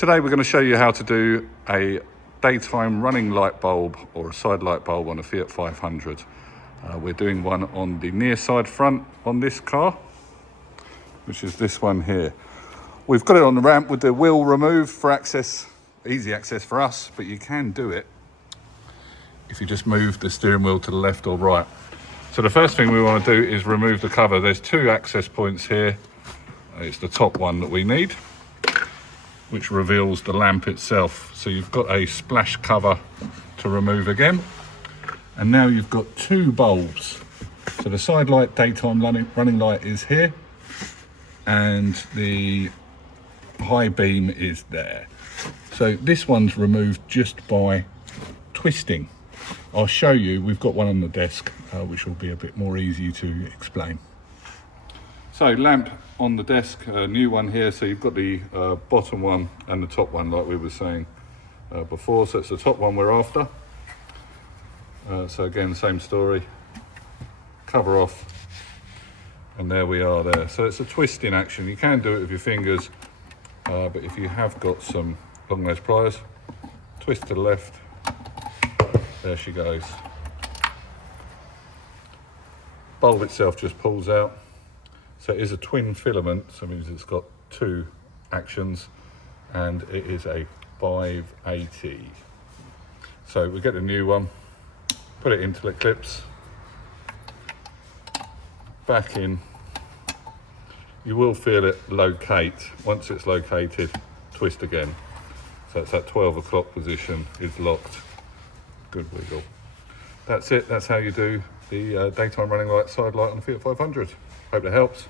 Today we're going to show you how to do a daytime running light bulb or a side light bulb on a Fiat 500. We're doing one on the near side front on this car, which is this one here. We've got it on the ramp with the wheel removed for access, easy access for us, but you can do it if you just move the steering wheel to the left or right. So the first thing we want to do is remove the cover. There's two access points here. It's the top one that we need, which reveals the lamp itself. So you've got a splash cover to remove again. And now you've got two bulbs. So the side light daytime running light is here, and the high beam is there. So this one's removed just by twisting. I'll show you, we've got one on the desk, which will be a bit more easy to explain. So lamp on the desk, a new one here. So you've got the bottom one and the top one, like we were saying before. So it's the top one we're after. So again, same story, cover off, and there we are there. So it's a twisting action. You can do it with your fingers, but if you have got some long nose pliers, twist to the left, there she goes. Bulb itself just pulls out. So it is a twin filament, so it means it's got two actions, and it is a 580. So we get the new one, put it into the clips, back in. You will feel it locate. Once it's located, twist again. So it's that 12 o'clock position is locked. Good wiggle. That's it, that's how you do the daytime running light side light on the Fiat 500. Hope that helps.